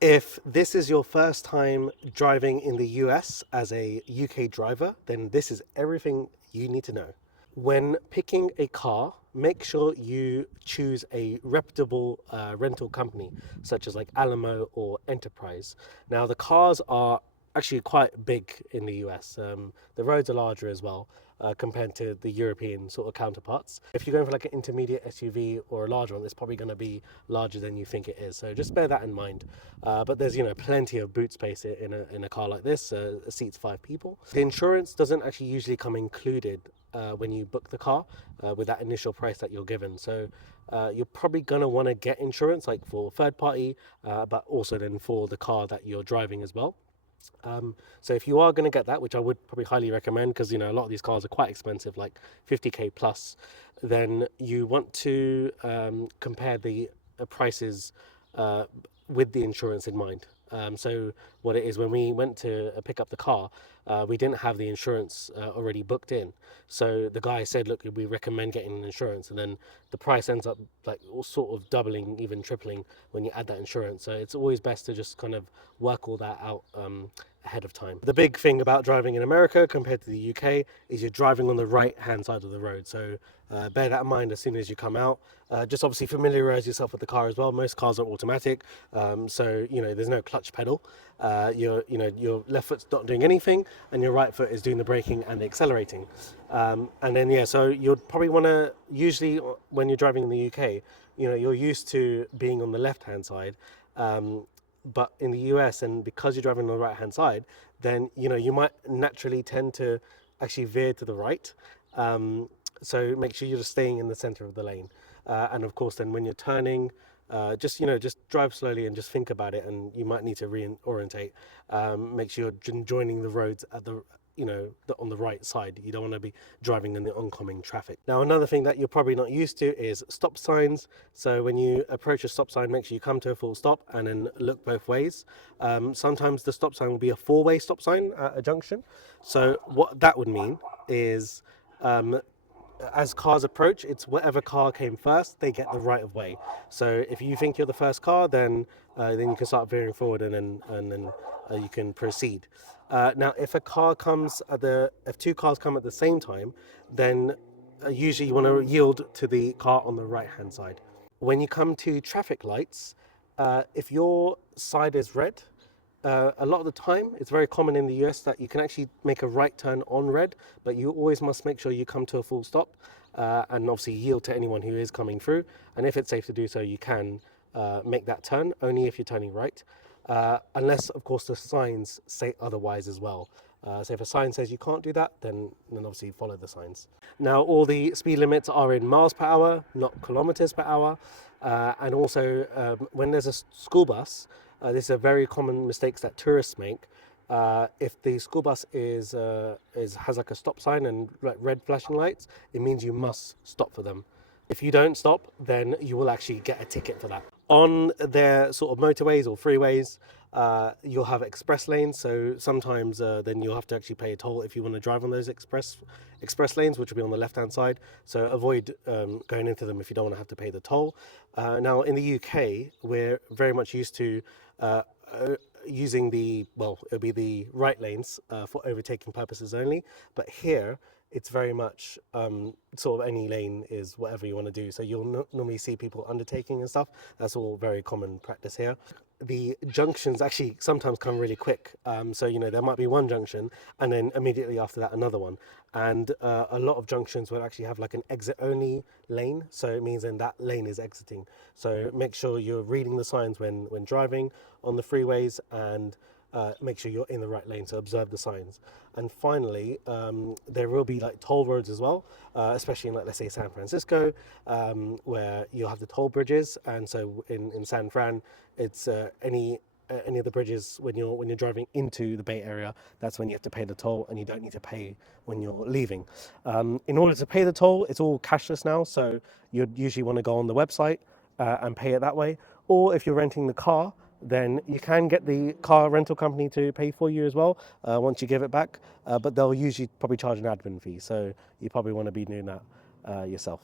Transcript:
If this is your first time driving in the US as a UK driver, then this is everything you need to know. When picking a car, make sure you choose a reputable rental company, such as like Alamo or Enterprise. Now, the cars are actually quite big in the US. The roads are larger as well compared to the European sort of counterparts. If you're going for like an intermediate SUV or a large one, it's probably going to be larger than you think it is. So just bear that in mind. But there's plenty of boot space in a car like this. It seats 5 people. The insurance doesn't actually usually come included when you book the car with that initial price that you're given. So you're probably going to want to get insurance like for third party, but also then for the car that you're driving as well. So if you are going to get that, which I would probably highly recommend, because a lot of these cars are quite expensive, like 50k plus, then you want to compare the prices uh, with the insurance in mind. So what it is, when we went to pick up the car, we didn't have the insurance already booked in. So the guy said, look, we recommend getting an insurance, and then the price ends up like all sort of doubling, even tripling when you add that insurance. So it's always best to just kind of work all that out ahead of time. The big thing about driving in America compared to the UK is you're driving on the right hand side of the road. So bear that in mind as soon as you come out. Just obviously familiarize yourself with the car as well. Most cars are automatic, so there's no clutch pedal. Your left foot's not doing anything, and your right foot is doing the braking and the accelerating. And then so you'll probably want to, usually when you're driving in the UK, you're used to being on the left hand side. But in the US, and because you're driving on the right hand side, then you might naturally tend to actually veer to the right. So make sure you're just staying in the center of the lane. And of course, then when you're turning, just drive slowly and just think about it. And you might need to reorientate. Make sure you're joining the roads at on the right side. You don't want to be driving in the oncoming traffic. Now, another thing that you're probably not used to is stop signs. So when you approach a stop sign, make sure you come to a full stop and then look both ways. Sometimes the stop sign will be a four-way stop sign at a junction. So what that would mean is as cars approach, it's whatever car came first, they get the right of way. So if you think you're the first car, then you can start veering forward, and then you can proceed. Now, if two cars come at the same time, then usually you want to yield to the car on the right hand side. When you come to traffic lights, if your side is red, a lot of the time, it's very common in the US that you can actually make a right turn on red, but you always must make sure you come to a full stop and obviously yield to anyone who is coming through. And if it's safe to do so, you can make that turn only if you're turning right, unless, of course, the signs say otherwise as well. So if a sign says you can't do that, then obviously follow the signs. Now, all the speed limits are in miles per hour, not kilometers per hour. And also, when there's a school bus, this is a very common mistakes that tourists make. If the school bus has like a stop sign and like red flashing lights, it means you must stop for them. If you don't stop, then you will actually get a ticket for that. On their sort of motorways or freeways, you'll have express lanes. So sometimes then you'll have to actually pay a toll if you want to drive on those express lanes, which will be on the left hand side. So avoid going into them if you don't want to have to pay the toll. Now in the UK, we're very much used to using it'll be the right lanes for overtaking purposes only. But here, it's very much sort of any lane is whatever you want to do. So you'll normally see people undertaking and stuff. That's all very common practice here. The junctions actually sometimes come really quick. So there might be one junction and then immediately after that another one. And a lot of junctions will actually have like an exit only lane. So it means then that lane is exiting. So make sure you're reading the signs when driving on the freeways, and make sure you're in the right lane, so observe the signs. And finally, there will be like toll roads as well, especially in, like, let's say San Francisco, where you'll have the toll bridges. And so in San Fran, it's any of the bridges when you're driving into the Bay Area, that's when you have to pay the toll, and you don't need to pay when you're leaving. In order to pay the toll, it's all cashless now, so you'd usually want to go on the website and pay it that way. Or if you're renting the car, then you can get the car rental company to pay for you as well once you give it back, but they'll usually probably charge an admin fee, so you probably want to be doing that yourself.